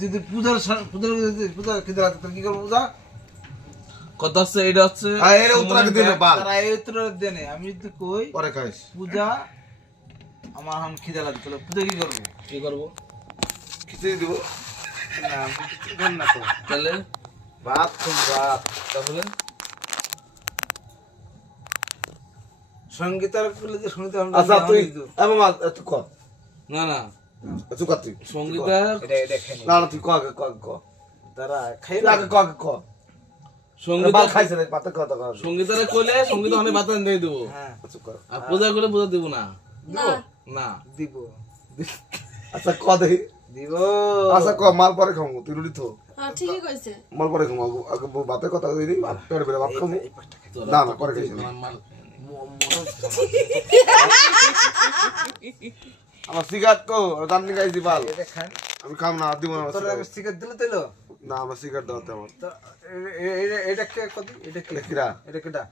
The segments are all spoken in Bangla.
যদি পূজার পূজা খিদে রাতে কি করবো পূজা কথা হচ্ছে এটা হচ্ছে এর উত্তর দিনে বাল তারা এই উত্তর দেনে আমি যদি কই পরে খাইস পূজা আমার এখন খিদে লাগে তাহলে পূজা কি করব খিচুড়ি দিব না আমি কিছু খান না তো তাহলে ভাত ভাত তাহলে সঙ্গীতার বলে যে শুনতে আমরা আচ্ছা তুই মামা তুই কর না না তুই কর তুই সঙ্গীতার এটা খাই না না তুই কর তারা খাই আগে কর সঙ্গীতার খাইছে না পাতা কথা কর সঙ্গীতারে কইলে সঙ্গীত অনেক বাতা দিয়ে দেব হ্যাঁ আচ্ছা কর আর পূজা করে পূজা দেব না না দিব আচ্ছা ক দেই দিব আচ্ছা ক মাল পরে খামু তুই রুটি তো হ্যাঁ ঠিকই কইছে মাল পরে খামু আগে বাতে কথা কই দিই পেট বেরে ভাত খামু না না পরে খাইছ মাল আমার সিগারেট কো দান নি গাইছি বাল দেখেন আমি খাম না দিব না তোর আমি সিগারেট দিলো না আমার সিগারেট দাওতে আমার এটা কে কত এটা কে কিরা এটা কেডা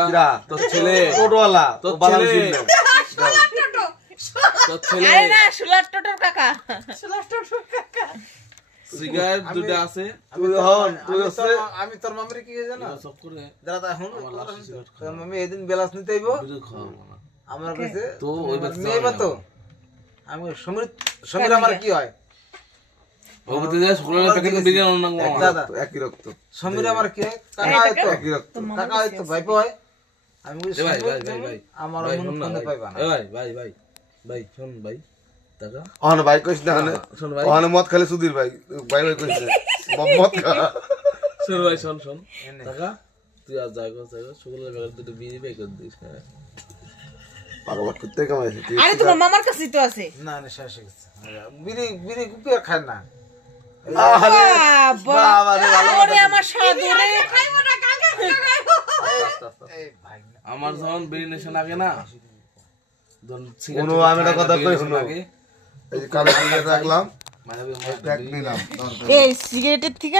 কিরা তোর ছেলে টোটোওয়ালা তোর ছেলে তোর ছেলে আরে না সুলার টোটোর কাকা সিগারেট দুটো আছে আমি তোর মামির কি জানো সব করে দাদা এখন তোর মামি এদিন বেলাস নিতে আইবো আমার কাছে তো ওই মেয়ে তো আমি সমীর আমার কি হয় ও বলতে যায় শুক্রবার প্যাকেট বিরিয়ানি অন্য দাদা একই রক্ত সমীর আমার কি হয় কাকা হয় তো একই রক্ত কাকা হয় তো ভাইপো হয় আমি বলি ভাই আমার মন ফোনে পাইবা না ভাই শুন ভাই টাকা অন ভাই কইছ না শুন ভাই অন মত খালি সুধীর ভাই ভাই কইছে মত খা শুন ভাই শুন টাকা তুই আজ যাইগো শুক্রবার প্যাকেট দুটো বিড়ি পে করে দিস পাগল করতে কামাইছিস আরে তোমার মামার কাছেই তো আছে না না শেষ হয়ে গেছে বিড়ি কুপি আর খায় না বাবা রে আরে আমার সাধু রে খাইবো না কাকা এই ভাই আমার যখন বিড়ি নেশন আগে না আমি একটা কথা কই শুনো এই যে কানে রাখলাম মানে প্যাক নিলাম এই সিগারেটের থেকে